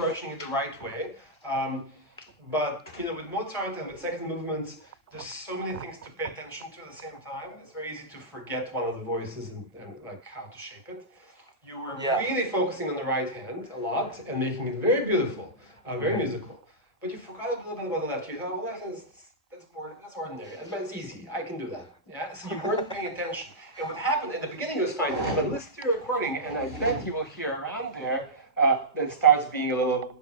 approaching it the right way. But you know, with Mozart and with second movements, there's so many things to pay attention to at the same time. It's very easy to forget one of the voices and like how to shape it. You were really focusing on the right hand a lot and making it very beautiful, very musical. But you forgot a little bit about the left. You thought, well, that's ordinary. But it's easy. I can do that. Yeah. So you weren't paying attention. And what happened in the beginning was fine. But listen to your recording, and I bet you will hear around there that it starts being a little.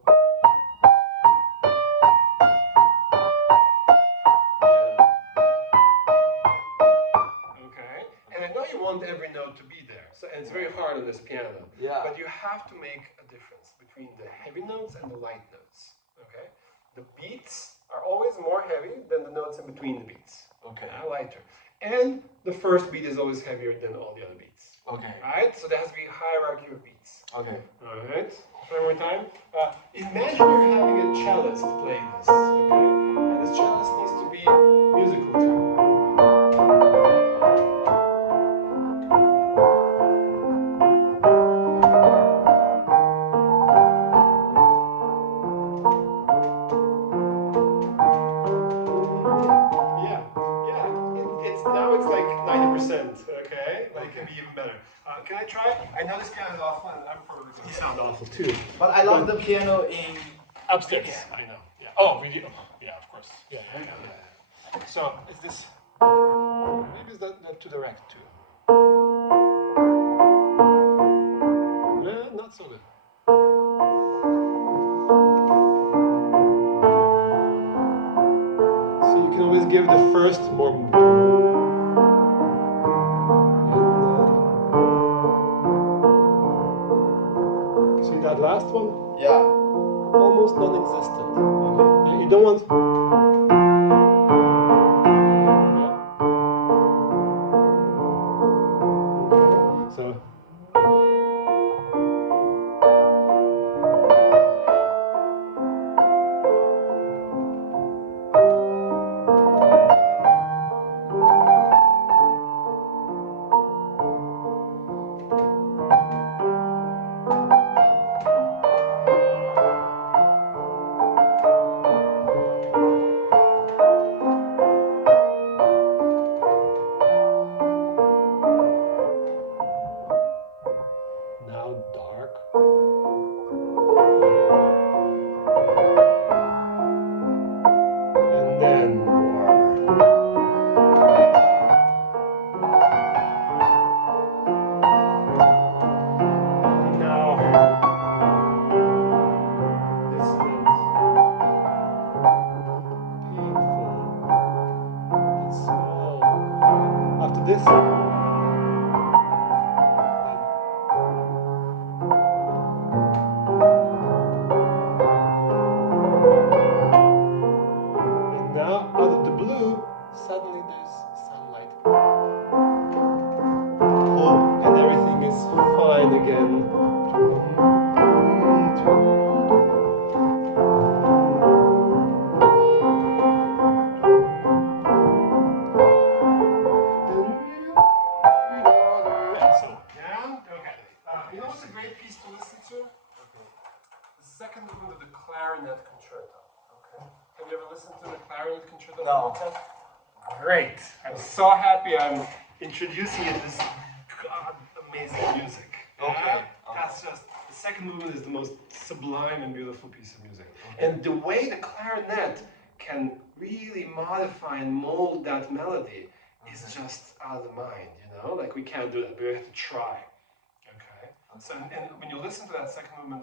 Okay. And I know you want every note to be there. So and it's very hard on this piano. Yeah. But you have to make a difference between the heavy notes and the light notes. Okay. The beats are always more heavy than the notes in between the beats. Okay. Lighter. And the first beat is always heavier than all the other beats. Okay. Right? So there has to be a hierarchy of beats. Okay. Alright. One more time. Imagine you're having a cellist play this. Okay? And this cellist needs to be musical too. Okay, but it can be even better. Can I try? I know this piano is awful, and I'm probably going to sound awful too. But I love the piano in upstairs. Yeah, I know. Yeah. Oh, video. Yeah, of course. Yeah. So is this? Maybe is that to the right too? Well, not so good. So you can always give the first more. See that last one? Yeah. Almost non-existent. Okay. You don't want. Yeah. Okay. So. This. And now, out of the blue, suddenly there's sunlight. Oh, and everything is fine again. You know what's a great piece to listen to? Okay. The second movement of the clarinet concerto. Okay. Have you ever listened to the clarinet concerto? No. Great. I'm so happy I'm introducing you to this amazing music. Okay. That's just, the second movement is the most sublime and beautiful piece of music. Okay. And the way the clarinet can really modify and mold that melody is just out of the mind, you know? Like we can't do that, we have to try. So, and when you listen to that second movement,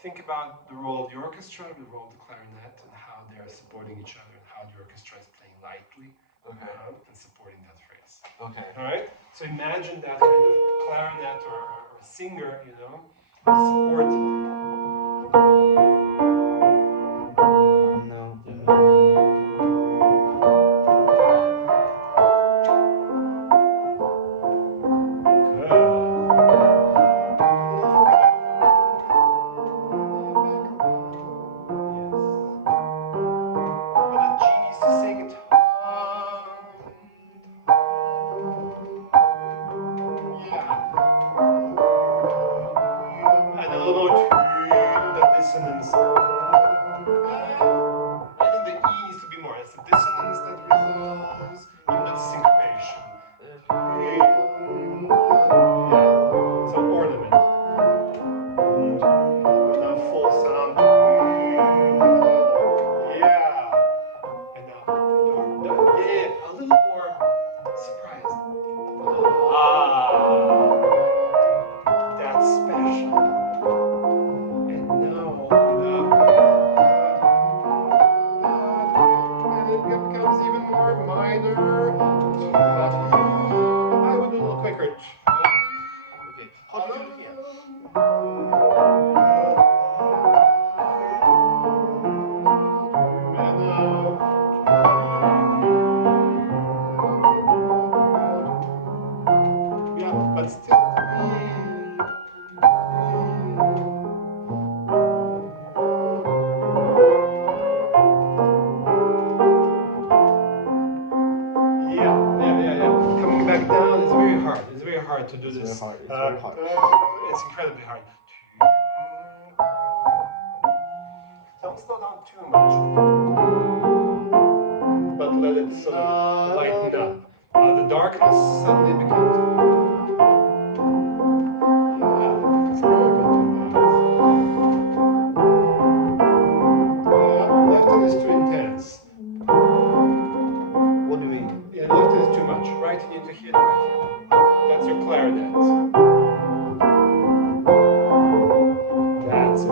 think about the role of the orchestra, the role of the clarinet, and how they are supporting each other, and how the orchestra is playing lightly and supporting that phrase. Okay. All right. So imagine that kind of clarinet or a singer, you know, support. No. dissonance. I think the E needs to be more. It's a dissonance that resolves, even though it's syncopation. Yeah. So ornament. Now full sound. Yeah. And now yeah, a little more surprise. That's special. And now open it up. And it becomes even more minor. I would do a little quicker. Okay. How do you do it here? And now. Yeah, but still. Yeah. Coming back down is very hard. It's very hard to do this. It's very hard. It's incredibly hard. Don't slow down too much, but let it sort of lighten up. The darkness suddenly becomes. Yeah, experiment with that. Left hand is too intense. What do you mean? Yeah, left hand is too much. Right, you need to hit right hand. That's your clarinet. That's it.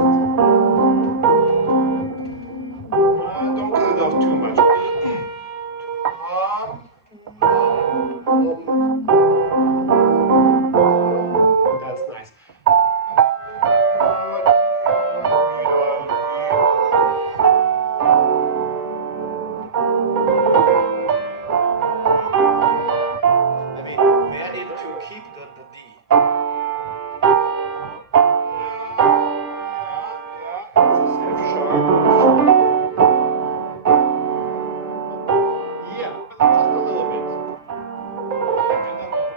Don't cut it off too much. That's nice. May I need to keep the D? F sharp. Yeah, but just a little bit. And then move on.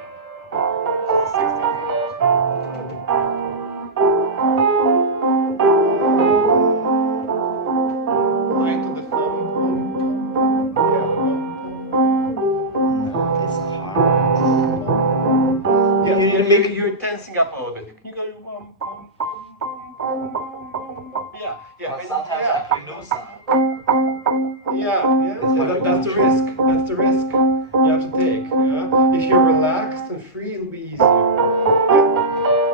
This is the 16th note. Light on the thumb. It's hard. Yeah, you're tensing up a little bit. You go. Yeah. But sometimes I play no sound. Yeah. That's the risk. That's the risk you have to take. Yeah? If you're relaxed and free, it'll be easier.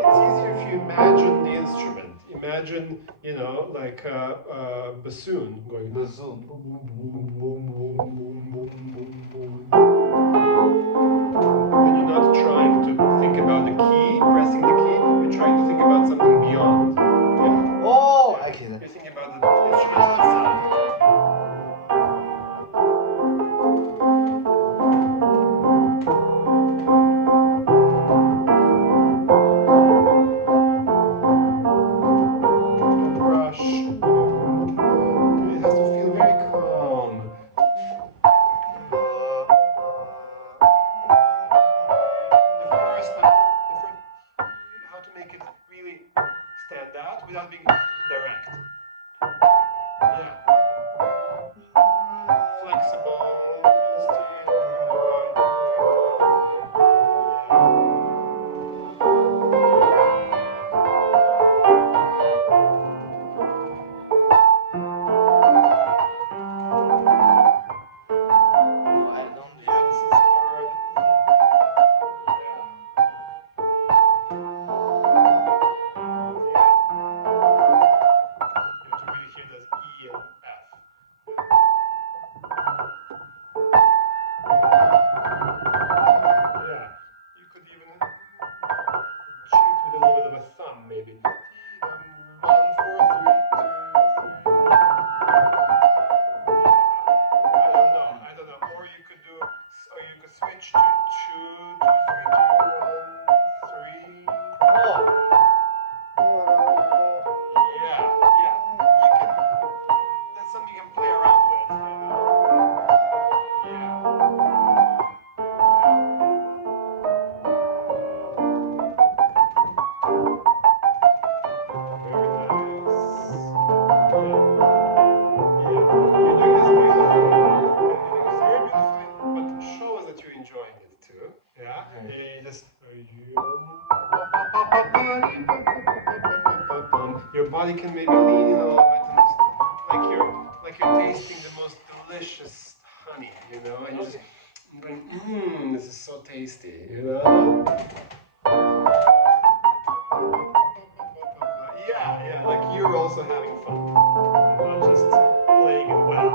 It's easier if you imagine the instrument. Imagine, like a bassoon going. Bassoon. Then you're not trying to think about the key, pressing the key. You're trying to think about something beyond. Yeah. Oh, I get it. You're thinking about the instrumental sound. Without being direct. Yeah. Flexible. Switch to 2, 2, 3, 2, 1, 3. Yeah. That's something you can play around with. body can maybe lean in a little bit and just like you're tasting the most delicious honey, you know, and you're just going, this is so tasty, you know. Yeah, like you're also having fun, and not just playing it well,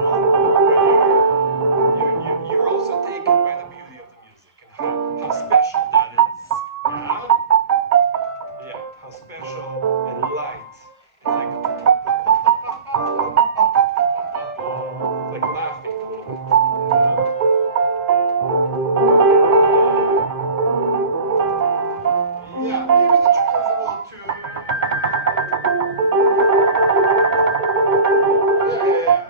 but you're also taken by the beauty of the music and how special that is. Yeah, how special and light. It's like laughing a little bit. Yeah, maybe the trill is a little too. Yeah.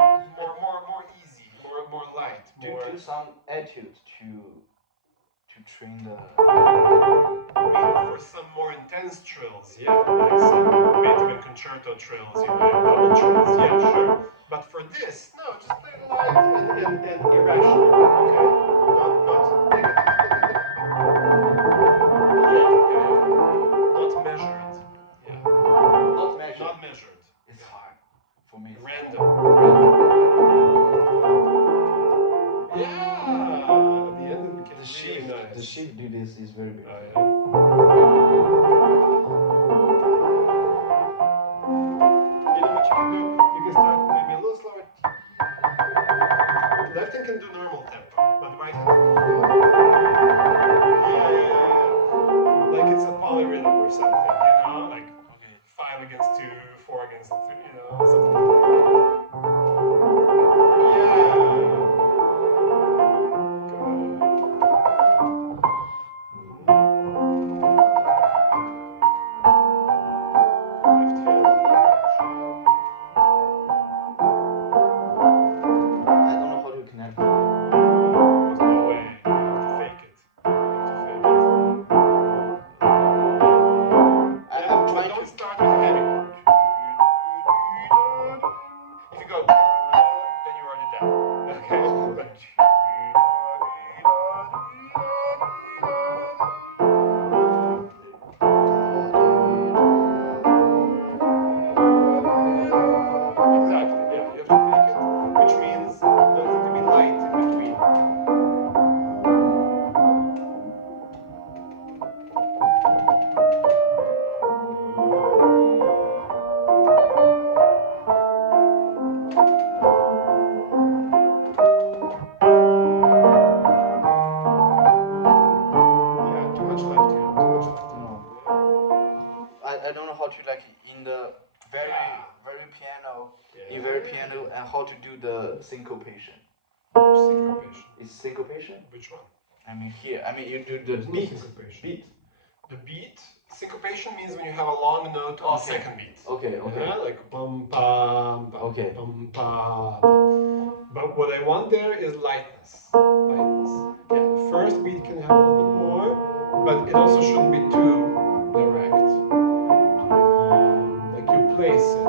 More easy, more light. Do some attitude to train the. I mean, for some more intense trills, yeah, like some Beethoven concerto trills, you know, double trills, yeah, sure. But for this, no, just play it light and irrational, okay? Not negative. Yeah. Not measured. Yeah. Not measured. Not measured. It's hard for me. Random. Yeah. At the end it became really nice. The shift do this is very big. Yeah. You know what you can do? You can start maybe a little slower. Left hand can do normal tempo, but right hand. Yeah. Like it's a polyrhythm or something, you know? Like 5 against 2, 4 against 3, you know, something like that. Yeah. I don't know how to like in the very piano, and how to do the syncopation. Syncopation. Is syncopation? Which one? I mean here. I mean you do the beat. The beat. Syncopation means when you have a long note on the second beat. Okay. Yeah, like bum pam. Okay. Bum pam. But what I want there is lightness. Yeah, the first beat can have a little bit more, but it also shouldn't be too direct. Like you place it.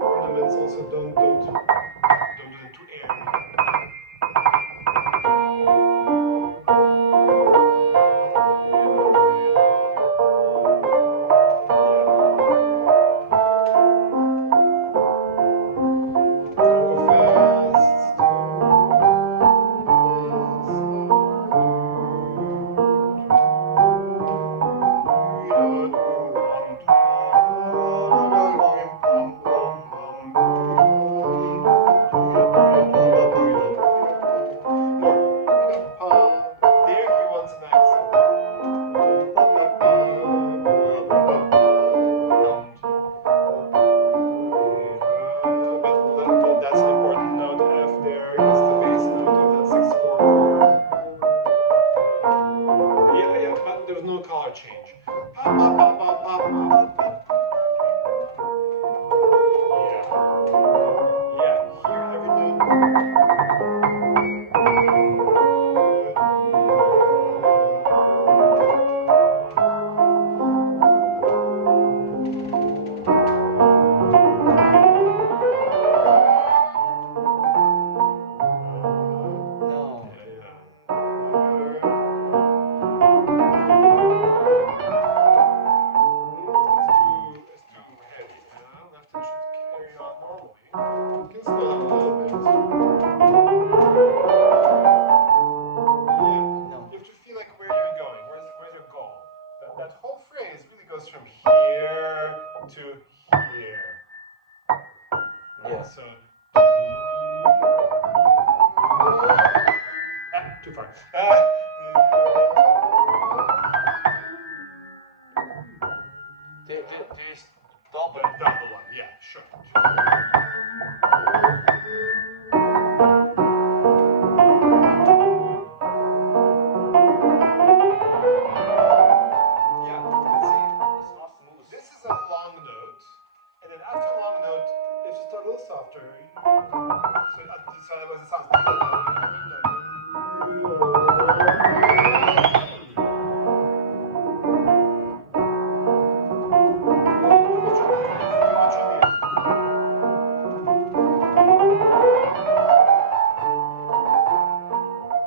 Ornaments also don't do them too airy. Yeah. So. Too far. There is double. Double one, yeah, sure. Yeah, but see, It's not smooth. this is a long note, and then after a long note, if you start a little softer, so it sounds.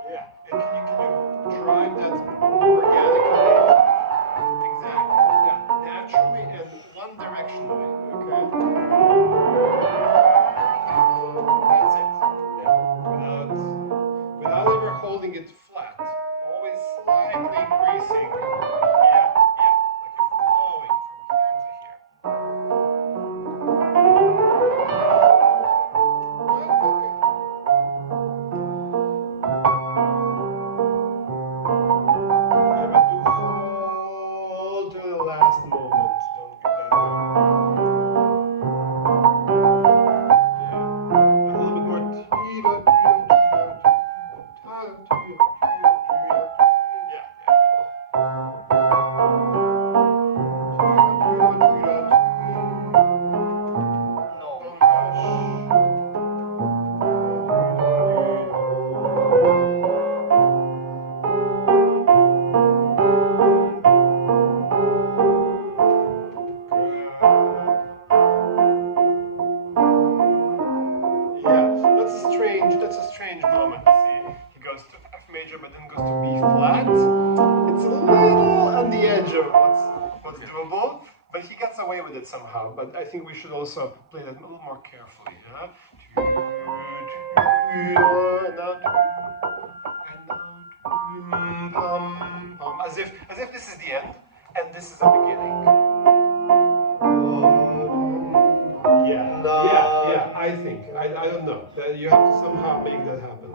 Yeah, and can you drive that organically? Exactly. Yeah, naturally and one directionally. Okay. That's it. Yeah. Without ever holding it flat. Always slightly increasing. Yeah, yeah. Like you're flowing from here to here. Good, good, good. Yeah, but do hold to the last moment. Don't let it go. Yeah. A little bit more. No. Don't rush. Yeah, that's a strange moment. See, he goes to F major, but then goes to B flat. It's a little on the edge of what's doable, but he gets away with it somehow. But I think we should also play that a little more carefully. Yeah? As if this is the end and this is the beginning. Yeah, I think. I don't know. You have to somehow make that happen.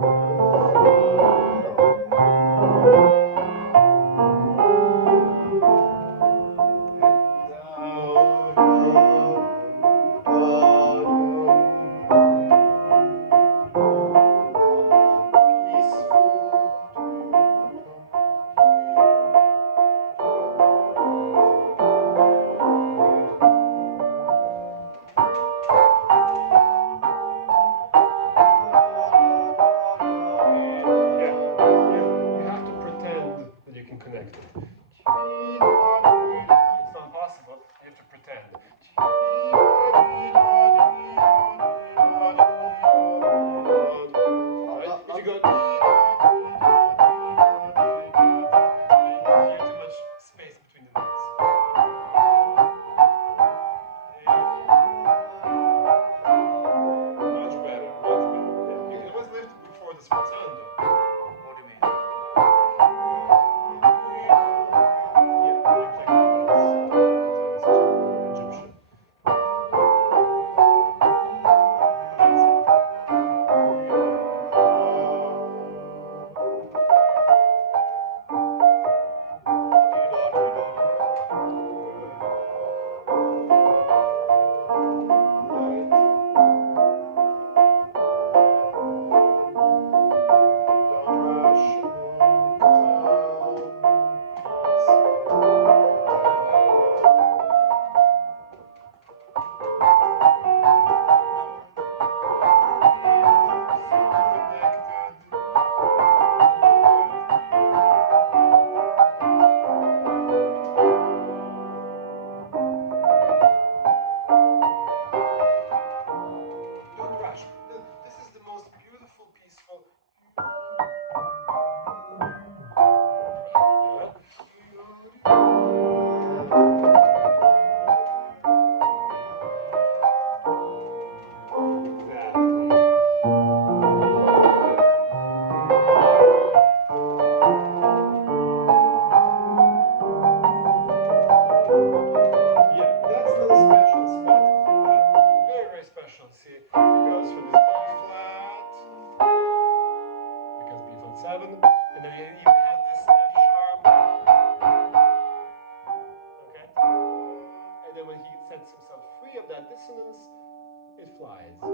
flies. And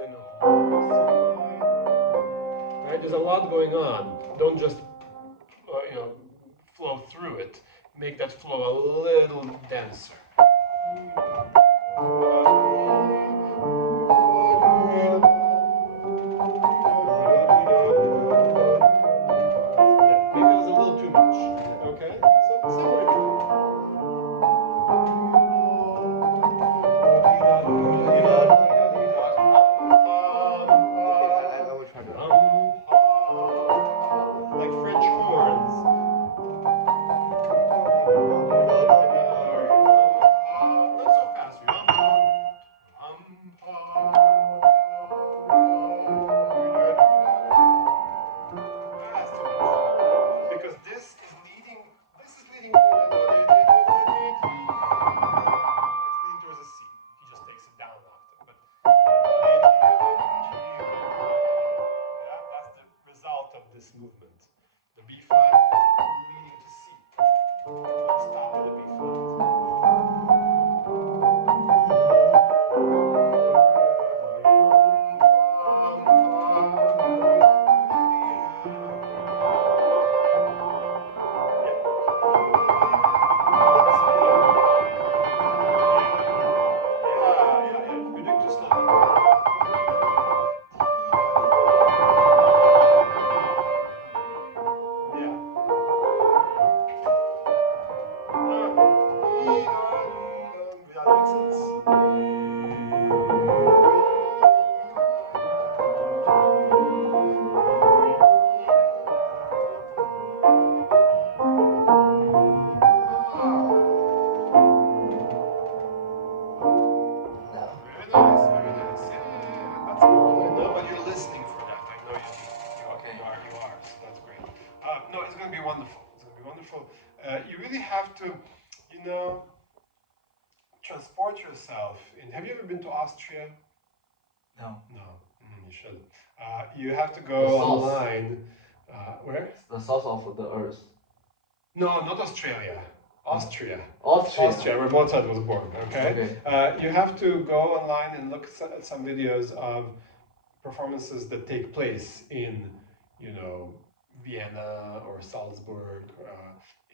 then right? There's a lot going on. Don't just flow through it. Make that flow a little denser. Maybe it was a little too much. Okay? So somewhere in between. Like French horns. Not so fast. That's too much. Because this is leading. It's leading towards a C. He just takes it down an octave. But yeah, that's the result of this movement. The B flat is leading to C. Don't stop at the B flat. No, it's going to be wonderful. It's going to be wonderful. You really have to, transport yourself in. Have you ever been to Austria? No. No, you should. You have to go online. Where? The south of the earth. No, not Australia. Austria. Austria, where Mozart was born. Okay. You have to go online and look at some videos of performances that take place in, Vienna or Salzburg,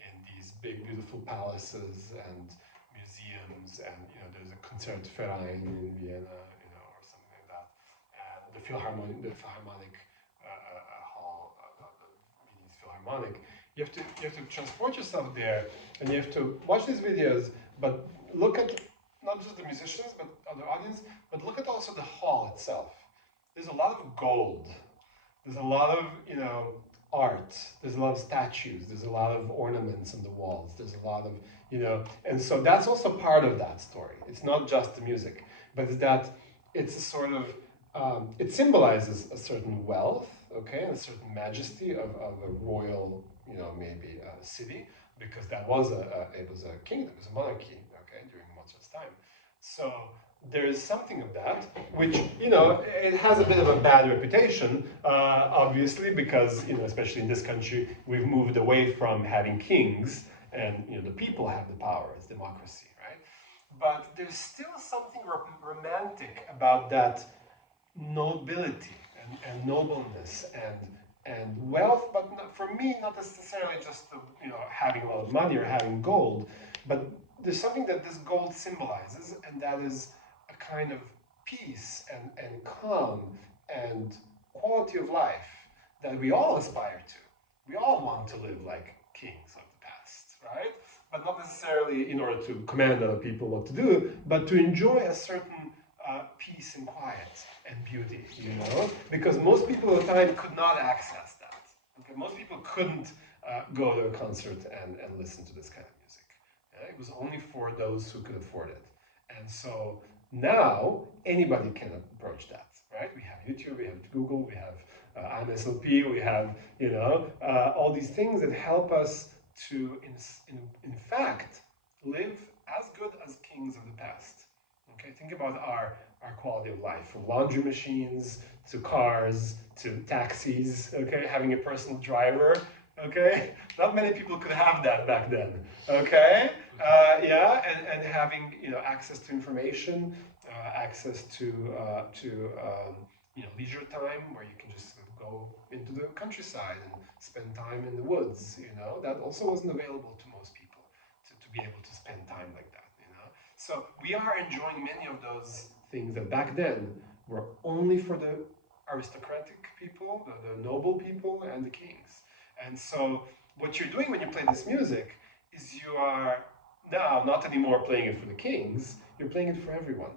in these big, beautiful palaces and museums, and there's a Concertverein in Vienna, or something like that, and the Philharmonic Hall, the Viennese Philharmonic. You have to transport yourself there, and you have to watch these videos, but look at not just the musicians, but the audience, but look at also the hall itself. There's a lot of gold. There's a lot of, art. There's a lot of statues. There's a lot of ornaments on the walls. There's a lot of, and so that's also part of that story. It's not just the music, but it's a sort of, it symbolizes a certain wealth, okay, and a certain majesty of a royal, maybe a city, because it was a kingdom, it was a monarchy, okay, during Mozart's time. So there is something of that, which, it has a bit of a bad reputation, obviously, because, especially in this country, we've moved away from having kings, and, the people have the power, it's democracy, right? But there's still something romantic about that nobility and nobleness and wealth, but for me, not necessarily just having a lot of money or having gold, but there's something that this gold symbolizes, and that is a kind of peace and calm and quality of life that we all aspire to. We all want to live like kings of the past, right? But not necessarily in order to command other people what to do, but to enjoy a certain peace and quiet and beauty, because most people at the time could not access that. Okay, most people couldn't go to a concert and listen to this kind of music. It was only for those who could afford it. And so now anybody can approach that, right? We have YouTube, we have Google, we have IMSLP, we have, all these things that help us to, in fact, live as good as kings of the past. Okay, think about our quality of life, from laundry machines to cars to taxis, okay, having a personal driver, okay? Not many people could have that back then, okay? And having, access to information, access to leisure time where you can just go into the countryside and spend time in the woods. That also wasn't available to most people to be able to spend time like that. So we are enjoying many of those things that back then were only for the aristocratic people, the noble people, and the kings. And so what you're doing when you play this music is you are now not anymore playing it for the kings, you're playing it for everyone.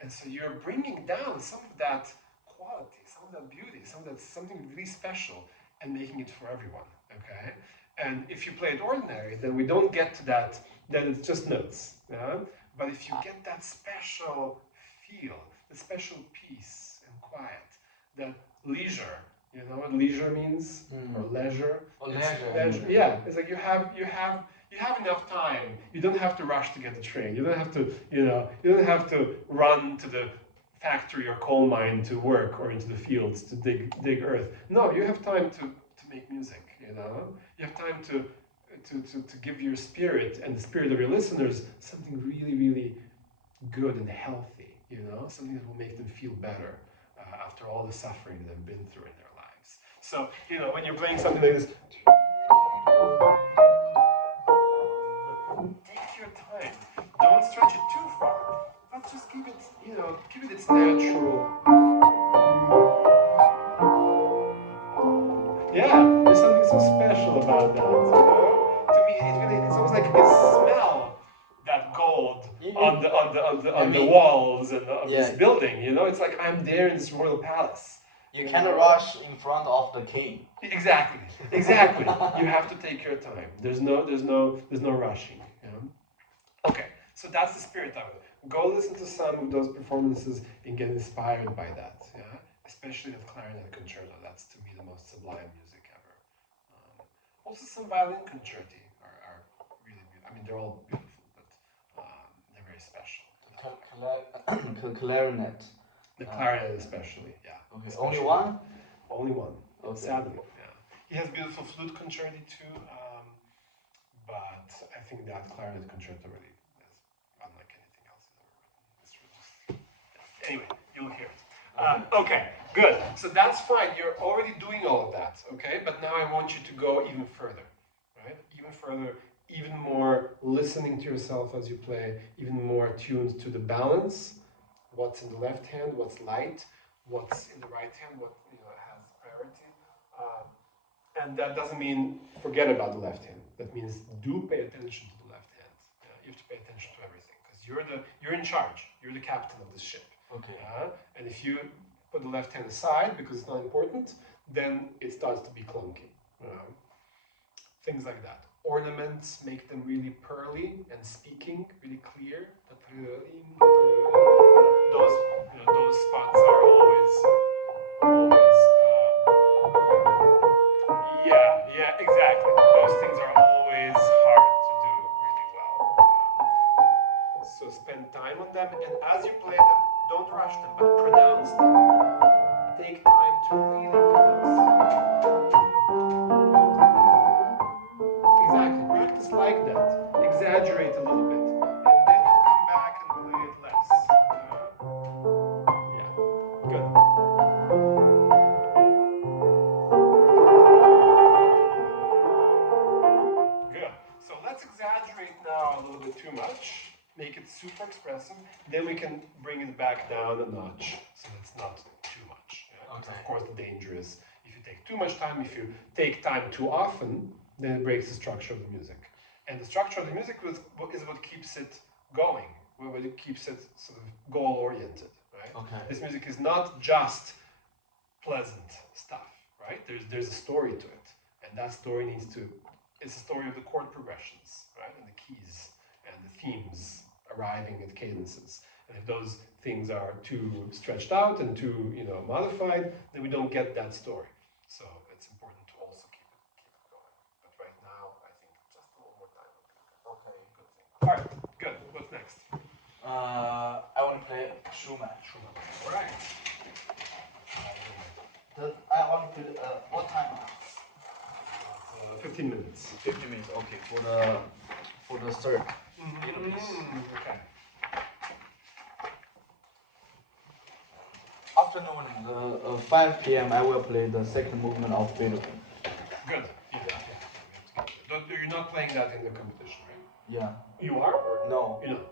And so you're bringing down some of that quality, some of that beauty, something really special, and making it for everyone, okay? And if you play it ordinary, then we don't get to that, then it's just notes, yeah? But if you get that special feel, the special peace and quiet, that leisure, you know what leisure means? Or leisure? Leisure. Yeah, it's like you have enough time. You don't have to rush to get the train. You don't have to, you don't have to run to the factory or coal mine to work or into the fields to dig earth. No, you have time to make music, You have time to give your spirit and the spirit of your listeners something really, really good and healthy, something that will make them feel better after all the suffering that they've been through in their lives. So, when you're playing something like this, take your time. Don't stretch it too far. But just give it, give it its natural. Yeah, there's something so special about that. To me, it's almost like you can smell that gold on the walls and of this building. It's like I'm there in this royal palace. You cannot rush in front of the king. Exactly. You have to take your time. There's no rushing. Okay, so that's the spirit of it. Go listen to some of those performances and get inspired by that. Yeah, especially the clarinet concerto. That's to me the most sublime music ever. Also, some violin concerti are really beautiful. I mean, they're all beautiful, but they're very special. The clarinet. The clarinet, especially, yeah. Okay. Especially. Only one? Only one. Okay. Sadly, yeah. He has beautiful flute concerti too, but I think that clarinet concerto really is unlike anything else he's ever written. Anyway, you'll hear it. Okay, good. So that's fine. You're already doing all of that, okay? But now I want you to go even further, right? Even further, even more listening to yourself as you play, even more attuned to the balance. What's in the left hand, what's light, what's in the right hand, what has priority. And that doesn't mean forget about the left hand. That means do pay attention to the left hand. You have to pay attention to everything because you're in charge. You're the captain of this ship. Okay. And if you put the left hand aside because it's not important, then it starts to be clunky. Things like that. Ornaments make them really pearly and speaking, really clear. Those spots are always. Yeah, exactly. Those things are always hard to do really well. So spend time on them, and as you play them, don't rush them, but pronounce them. Take time to really pronounce. Exactly. Practice like that. Exaggerate a little bit, and then you come back and play it less. Yeah. Good. Good. So let's exaggerate now a little bit too much. Make it super expressive. Then we can bring it back down a notch, so it's not too much. Yeah? Okay. Of course, the danger is if you take too much time. If you take time too often, then it breaks the structure of the music. And the structure of the music is what keeps it going, what it keeps it sort of goal-oriented, right? Okay. This music is not just pleasant stuff, right? There's a story to it, and that story needs to. It's a story of the chord progressions, right, and the keys and the themes arriving at cadences. And if those things are too stretched out and too modified, then we don't get that story. So it's important to also keep it going. But right now, I think just a little more time. Okay. Good thing. All right. Good. What's next? I want to play Schumann. All right. I want to play. What time? 15 minutes. 15 minutes. Okay. For the third piece. Okay. afternoon, 5 p.m., I will play the second movement of Beethoven. Good. Yeah. You're not playing that in the competition, right? Yeah. You are? Or? No. You're not.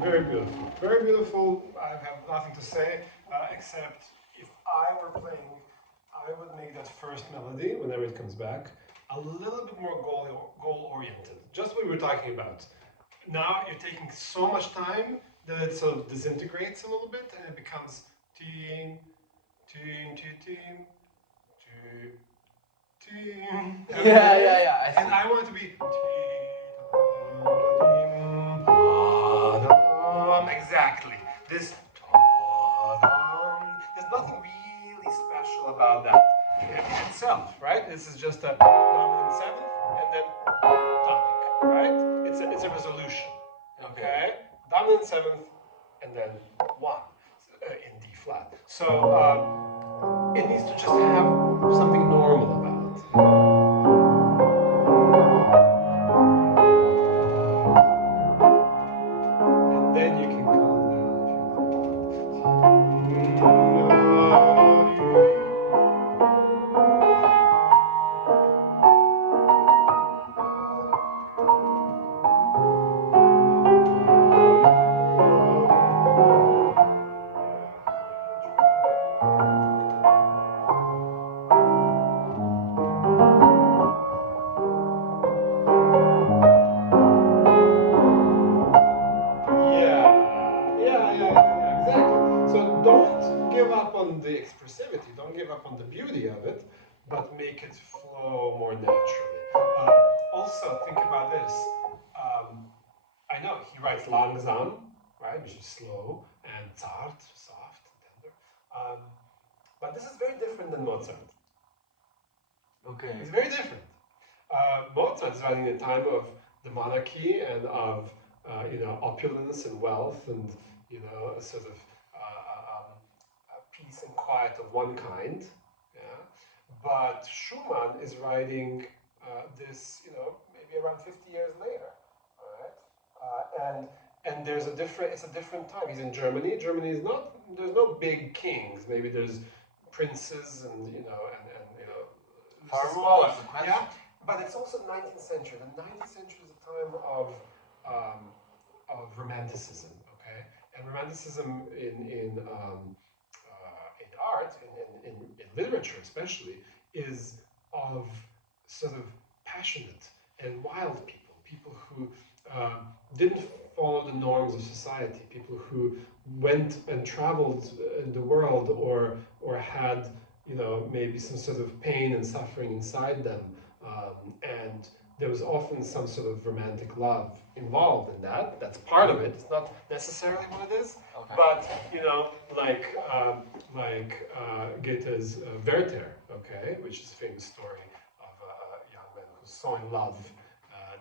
Very beautiful. Very beautiful. I have nothing to say, except if I were playing, I would make that first melody, whenever it comes back, a little bit more goal-oriented. Just what we were talking about. Now you're taking so much time that it sort of disintegrates a little bit, and it becomes team, team, team, team, team, team. Yeah. And I want it to be exactly. This there's nothing really special about that in itself, right? This is just a dominant seventh and then tonic, right? It's a resolution. Okay? Dominant seventh and then one in D flat. So it needs to just have something normal about it. Then you can calm down if you want. Exactly. So don't give up on the expressivity, don't give up on the beauty of it, but make it flow more naturally. Also, think about this. I know he writes langsam, right, which is slow, and zart, soft, tender. But this is very different than Mozart. Okay. It's very different. Mozart is writing in a time of the monarchy and of opulence and wealth and a sort of peace and quiet of one kind. Yeah, but Schumann is writing this maybe around 50 years later. All right, and there's a different. It's a different time. He's in Germany. Germany is not. There's no big kings. Maybe there's princes and Smaller. yeah, but it's also the 19th century. The 19th century is a time of romanticism, okay? And romanticism in art, in literature especially, is of sort of passionate and wild people who didn't follow the norms of society, people who went and traveled in the world or had maybe some sort of pain and suffering inside them, and there was often some sort of romantic love involved in that. That's part of it. It's not necessarily what it is, but you know, Goethe's Werther, okay, which is a famous story of a young man who's so in love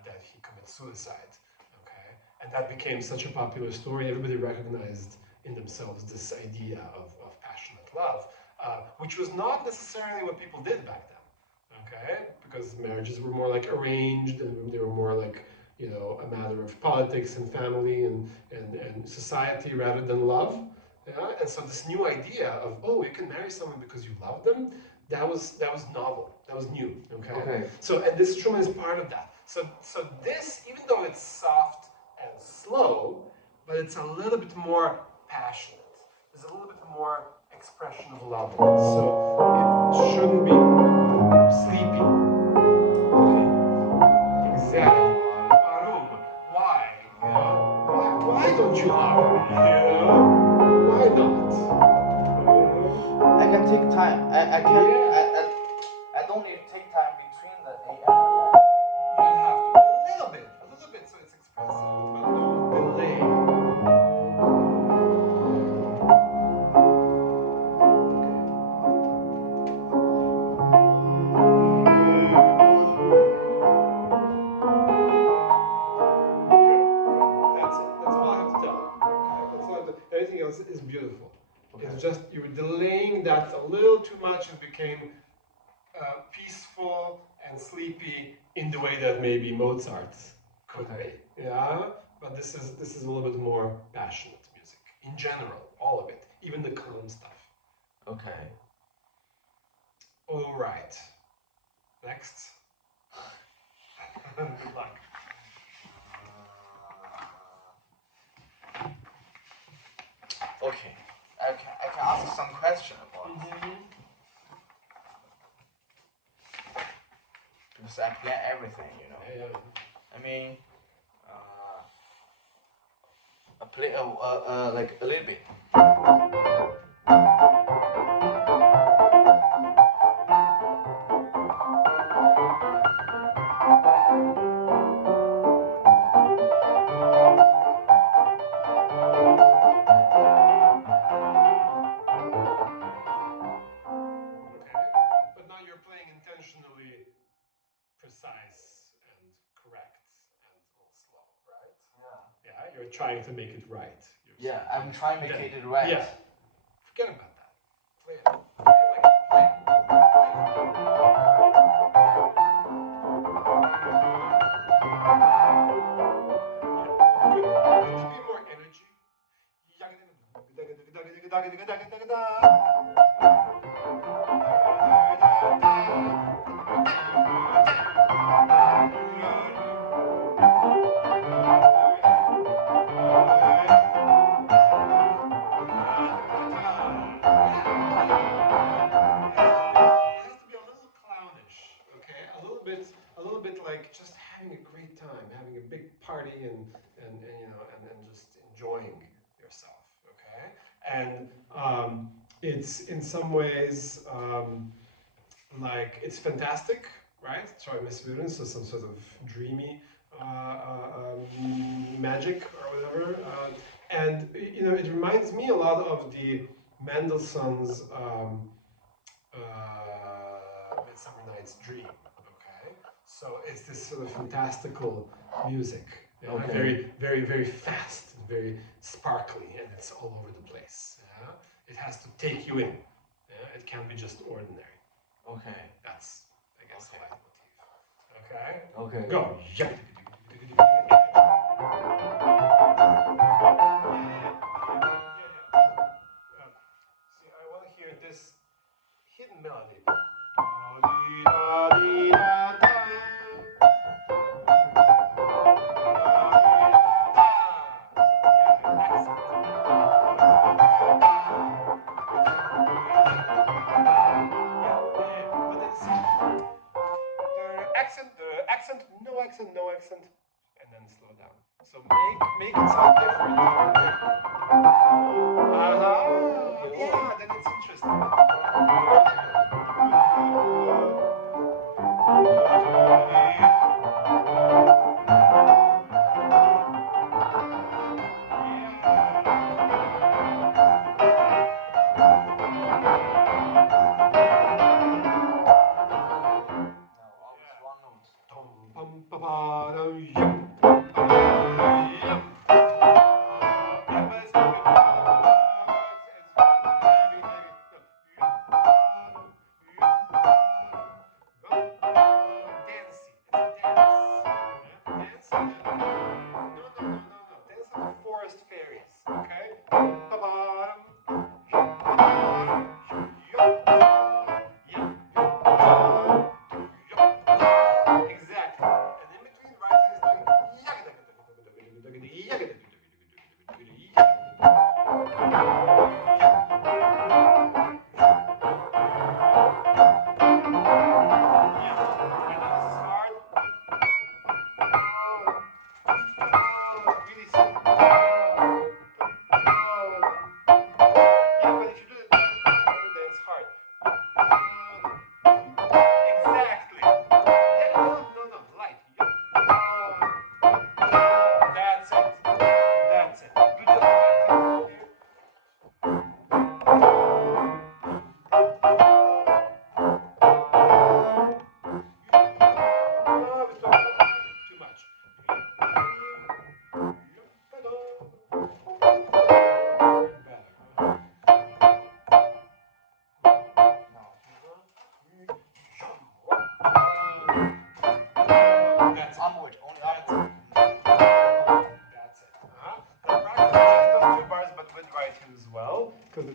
that he commits suicide, okay, and that became such a popular story. Everybody recognized in themselves this idea of passionate love, which was not necessarily what people did back then. Okay, because marriages were more like arranged, and they were more like, you know, a matter of politics and family and society rather than love. Yeah, and so this new idea of, oh, you can marry someone because you love them, that was novel, that was new. Okay. So, and this Schumann is part of that. So this, even though it's soft and slow, but it's a little bit more passionate. There's a little bit more expression of love in it. So it shouldn't be sleepy. Exactly. Warum? Why? You know? Why don't you love me? You know? Why not? I can take time. I can. Yeah. I don't need to take time between the A and the M. You don't have to. A little bit, so it's expressive, but don't delay. That's it. That's all I have to tell you. Okay? That's all I have to, everything else is beautiful. Okay. It's just you were delaying that a little too much and became peaceful and sleepy in the way that maybe Mozart could be. Yeah, but this is a little bit more passionate music in general, all of it, even the calm stuff. Okay. All right. Next. Good luck. Okay. I can ask some question about it. Because I plan everything, you know. Yeah. I mean, I play like a little bit. Okay. But now you're playing intentionally precise and correct and a little slow, right? Yeah. Yeah, you're trying to make it right. Yeah, I'm trying to make it right. Yeah. Forget about that. Play it. Play it like play. Yeah, good. Could there be more energy? A little bit like just having a great time, having a big party and you know and just enjoying yourself, okay? And it's in some ways like it's fantastic, right? Träume, so some sort of dreamy magic or whatever. And you know, it reminds me a lot of the Mendelssohn's Midsummer Night's Dream. Okay, so it's this sort of fantastical music, Okay. very, very, very fast, and very sparkly, and it's all over the place. Yeah? It has to take you in. Yeah? It can't be just ordinary. Okay. That's, I guess, the leitmotif. Okay? Okay. Go. Yeah. See, I want to hear this hidden melody. But then see, the accent, no accent, no accent, and then slow down. So make it sound different. Yeah, then it's interesting.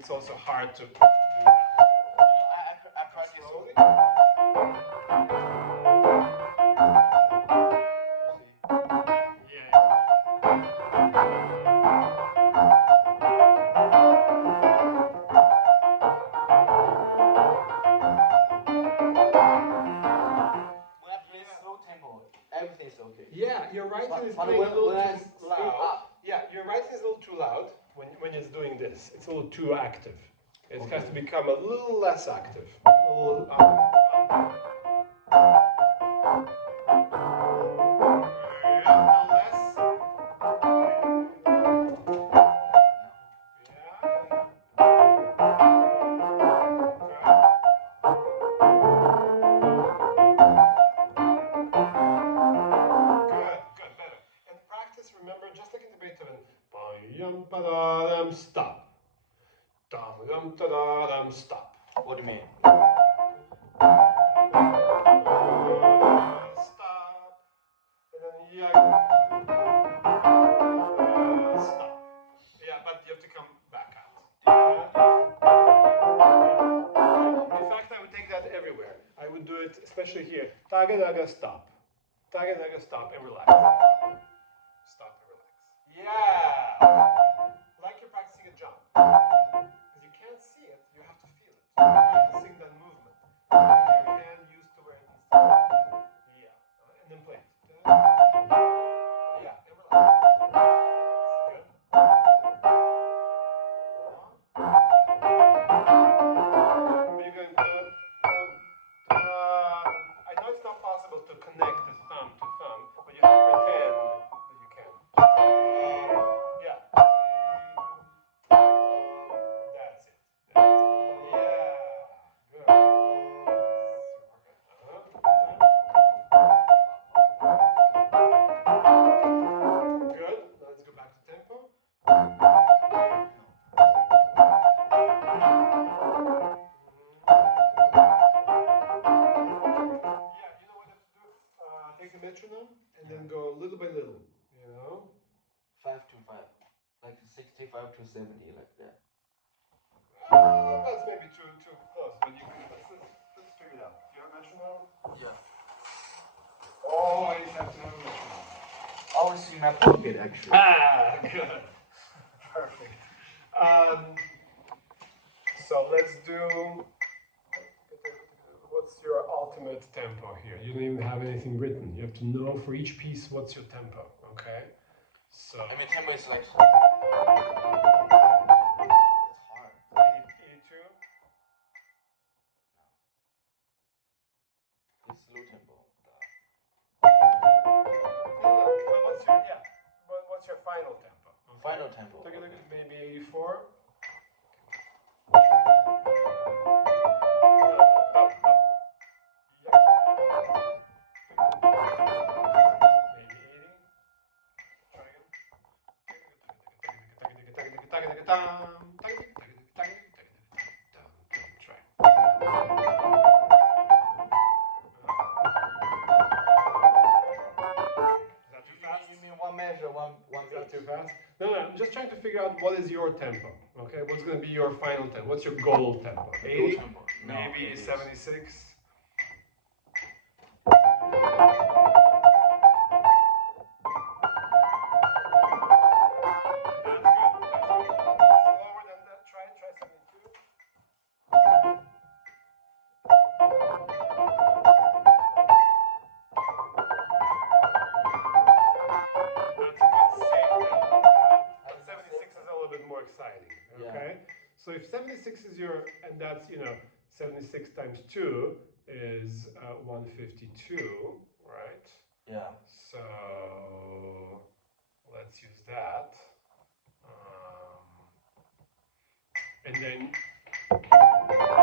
it's also hard to do that. I practice Slowly. Everything's okay. Yeah, your right hand is playing a little too loud. Yeah, your right hand is a little too loud when it's doing this. It's a little too active. It has to become a little less active. A little, yeah, less. Good, better. And practice, remember, just like in the Beethoven, stop. Stop. What do you mean? Stop. And then stop. Yeah, but you have to come back out. In fact, I would take that everywhere. I would do it, especially here. Taga daga stop. Taga daga stop and relax. Stop and relax. Yeah. Like you're practicing a jump. Because you can't see it, you have to feel it. You're practicing that movement. Getting your hand used to where it needs to be. Yeah. And then play it. Yeah, and relax. Good. You're going I know it's not possible to connect the thumb to thumb, but you have to pretend that you can. Yeah. That's it. Yeah. Good. Good. Now let's go back to tempo. Take the metronome and then go little by little, you know? 5 to 5, like 65 to 70, like that. That's maybe too close, but you can, let's figure it out. Do you have a metronome? Yeah. Always have to have a metronome. Always in my pocket, actually. Good. Perfect. So let's do. What's your ultimate tempo here? You don't even have anything written. You have to know for each piece what's your tempo, okay? So. I mean, tempo is like. It's hard. 82? It's slow tempo. What's your final tempo? Okay. Final tempo. Maybe 84? Too fast? No, I'm just trying to figure out what is your tempo. Okay, what's going to be your final tempo? What's your goal tempo? 80? Tempo. No, maybe 76? So if 76 is your, and that's, 76 times 2 is 152, right? Yeah. So let's use that. And then, so now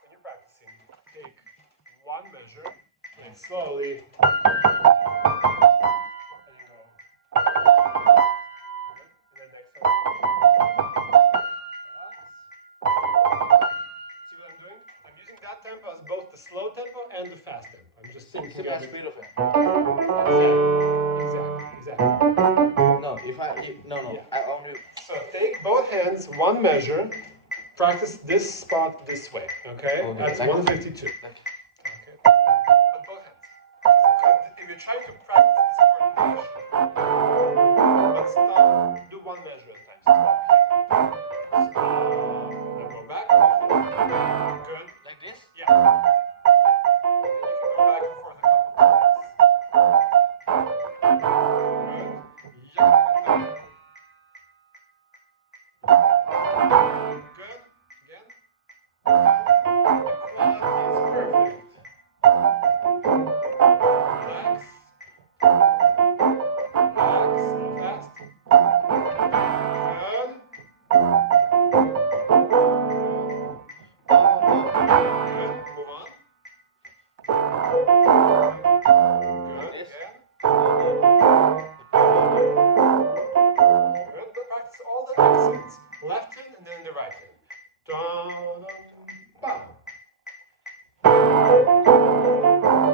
when you're practicing, take one measure and slowly. Tempo is both the slow tempo and the fast tempo. I'm just thinking speed of it. Exactly. No, no, yeah. I only. So take both hands, one measure. Practice this spot this way, okay? That's like 152. Like. Okay. But both hands. Because if you try to practice this coordination, but stop, do one measure at a time. So stop here. Now go back. Good. Like this? Yeah. And you can go back and forth a couple times. Good. Yeah. Good. Again. The quality is perfect. Relax. Relax. Not fast. Good. Good. Move on. Good. Again. Good. But practice all the accents. Left hand and then the right hand. Dun, dun, ba.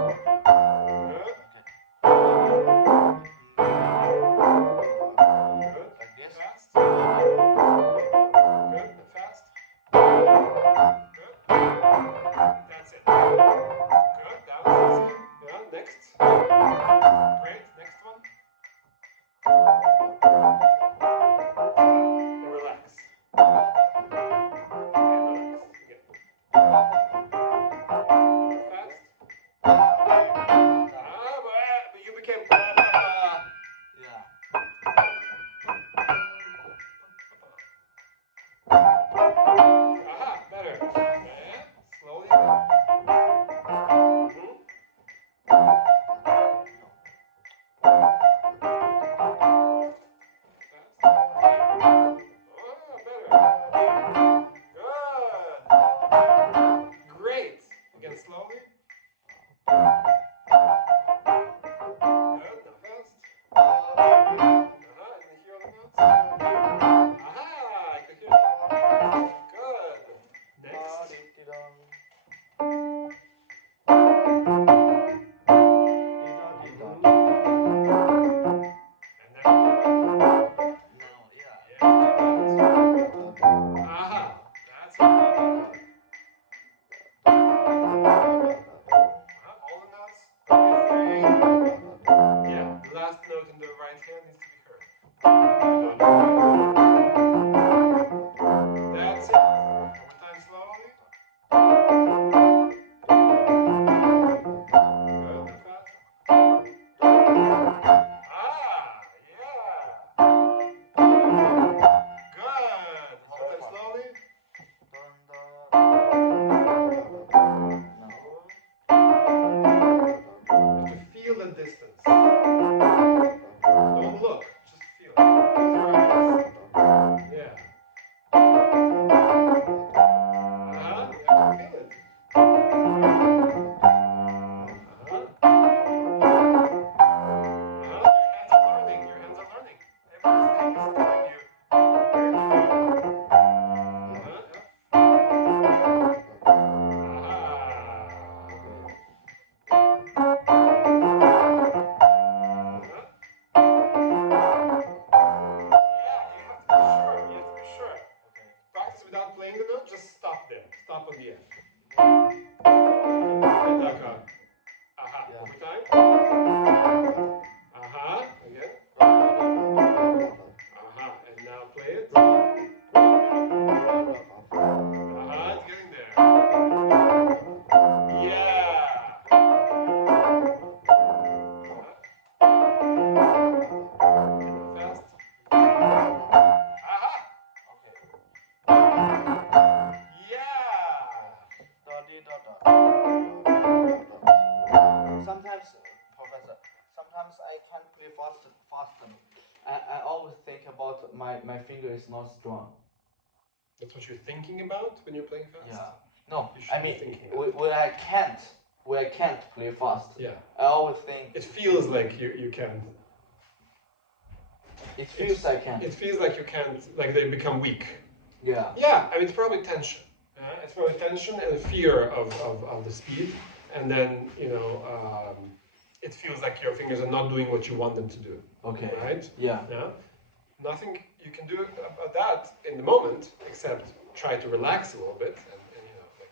Good. Good. Like this? Fast. Good. Not fast. Good. That's it. Good. That was easy. Yeah. Next. Great. Next one. And relax. And relax. Again. Fast. But you became. Yeah. Aha, better. And slowly again. Great. Again, slowly. Good. Now fast. And hear the notes. Aha, I could hear it. Good. Next. And then. No, yeah. Aha, that's it. All the notes. Yeah, the last note in the right hand needs to be heard. That's it. One more time slowly. Good, not fast. Yeah. Good. One more time slowly. You have to feel the distance. Don't look, just feel it. Close your eyes. Yeah. You have to feel it. Your hands are learning. Everything is telling you where to feel. Practice without playing the note, just stop there. Stop on the end. Aha. One more time. Aha. Again. Aha. And now play it. Aha. It's getting there. Yeah. Fast. Aha. Sometimes, Professor, sometimes I can't play faster. I always think about my finger is not strong. That's what you're thinking about when you're playing fast? Yeah. No, You should I mean, be thinking when I can't play fast. Yeah. I always think It feels like you can't. it feels I can't. It feels like you can't, like they become weak. Yeah. Yeah, I mean, it's probably tension. It's probably tension and fear of the speed. And then, it feels like your fingers are not doing what you want them to do. Okay. Right? Yeah. Yeah. Nothing you can do about that in the moment, except try to relax a little bit and you know, like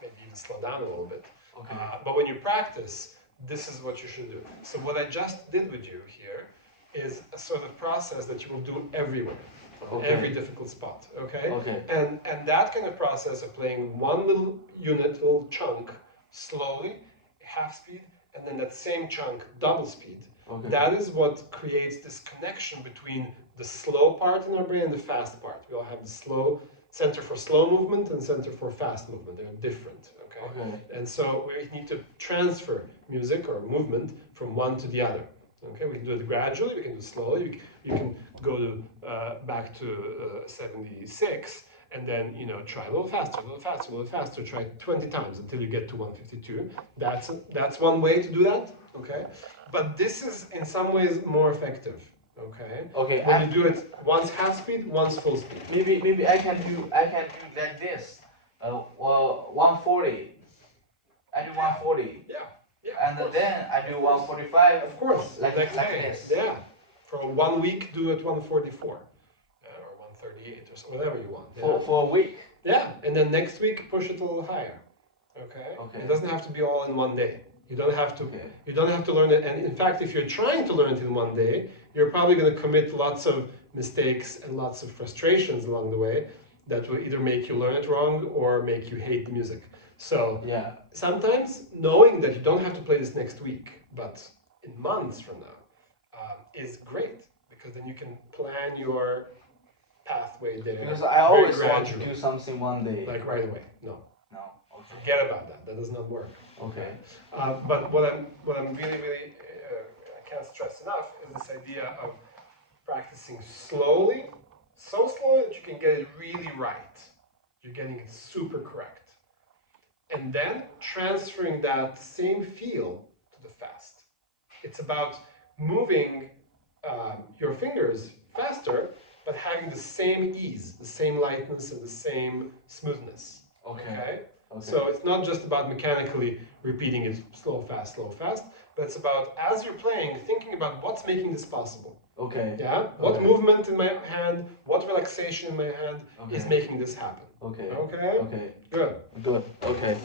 maybe even slow down a little bit. Okay. But when you practice, this is what you should do. So what I just did with you here is a sort of process that you will do everywhere, Okay. every difficult spot. Okay. Okay. And that kind of process of playing one little unit, little chunk, slowly, half speed, and then that same chunk, double speed. Okay. That is what creates this connection between the slow part in our brain and the fast part. We all have the slow center for slow movement and center for fast movement. They're different. Okay. And so we need to transfer music or movement from one to the other. Okay, we can do it gradually, we can do it slowly, you can go to, back to 76 and then, you know, try a little faster, a little faster, a little faster, try 20 times until you get to 152. That's one way to do that, okay? But this is in some ways more effective, okay? Okay. When you do it once half speed, once full speed. Maybe I can do like this. 140. I do 140. Yeah. Yeah, and then I do 145. Of course. Like this. Yeah. For 1 week, do it 144. Or 138 or so, whatever you want. Yeah. For a week? Yeah. And then next week, push it a little higher. Okay? Okay. It doesn't have to be all in one day. You don't have to. Okay. You don't have to learn it. And in fact, if you're trying to learn it in one day, you're probably going to commit lots of mistakes and lots of frustrations along the way that will either make you learn it wrong or make you hate the music. So yeah, sometimes knowing that you don't have to play this next week, but in months from now, is great, because then you can plan your pathway there. Because I always want to do something one day. Like right away. No. No. Okay. Forget about that. That does not work. Okay. But what I'm really I can't stress enough is this idea of practicing slowly, so slowly that you can get it really right. You're getting it super correct. And then transferring that same feel to the fast. It's about moving your fingers faster, but having the same ease, the same lightness, and the same smoothness. Okay? So it's not just about mechanically repeating it slow, fast, but it's about, as you're playing, thinking about what's making this possible. Okay. Yeah? What movement in my hand, what relaxation in my hand is making this happen. Okay. Okay? Okay. Good. Good. Okay.